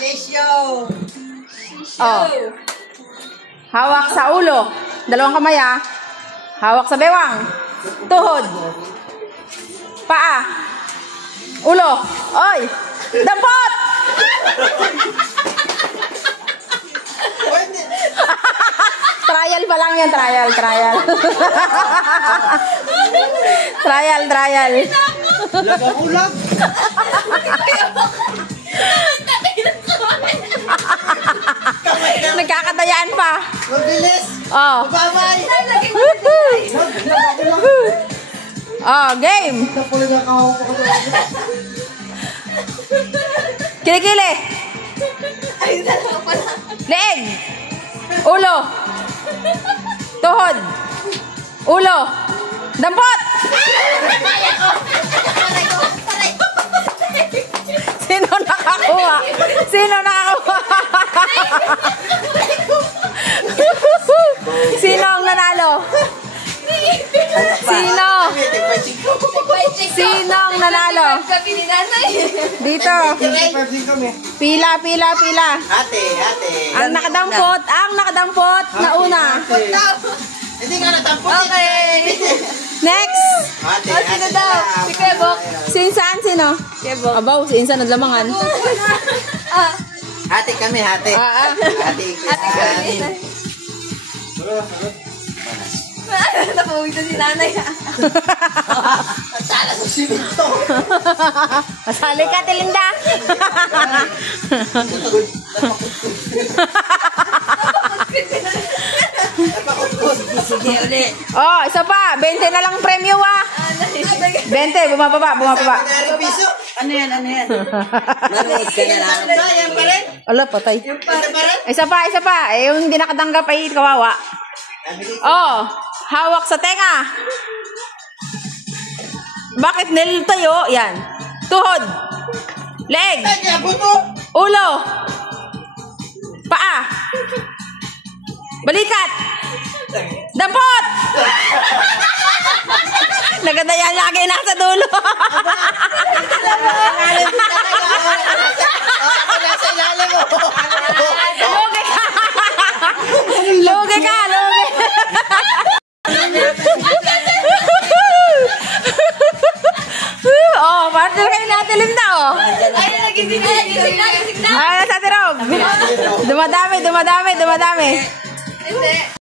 Sisyo. Oh. Hawak sa ulo. Dalawang kamay ah. Hawak sa bewang. Tuhod. Paa. Ulo. Oy. Dampot! Trial pa lang yan. Trial. Trial. Lagakulag. Nagkakatayaan pa. Mabilis. Oh. Babay. Oh, game. Kilikili. Leeg. Ulo. Tuhod. Ulo. Dampot. Sino nakakuha? Sino ang nanalo? Sino ang nanalo? Dito. Pila. Ate. Ang nakadampot na una. Hindi nga natampot. Okay. Next. Ate. Sino daw? Si Kebok. Sino? Kebok. Abaw, si Insan nadlamangan. Ate kami, ate. Ate. Napawisan si nanay. Ang tala sa simento. Masali ka, Tilinda. Sige ulit. Oh, isa pa. 20 na lang premyo ah. 20, bumababa. Piso? Ano yan? Nanood ka na lang. Yan pa rin? Ala, patay. Isa pa rin? Isa pa. Eh, yung hindi nakatanggap ay kawawa. Oh, hawak sa tenga. Bakit niltayo? Yan. Tuhod. Leg. Ulo. Paa. Balikat. Dampot. Nagadayan lagi nasa dulo. Lugi ka. Oh, partner kayo natin limda oh. Ay, nagsignal. Ay, sa tirog. Dumadami. Hindi.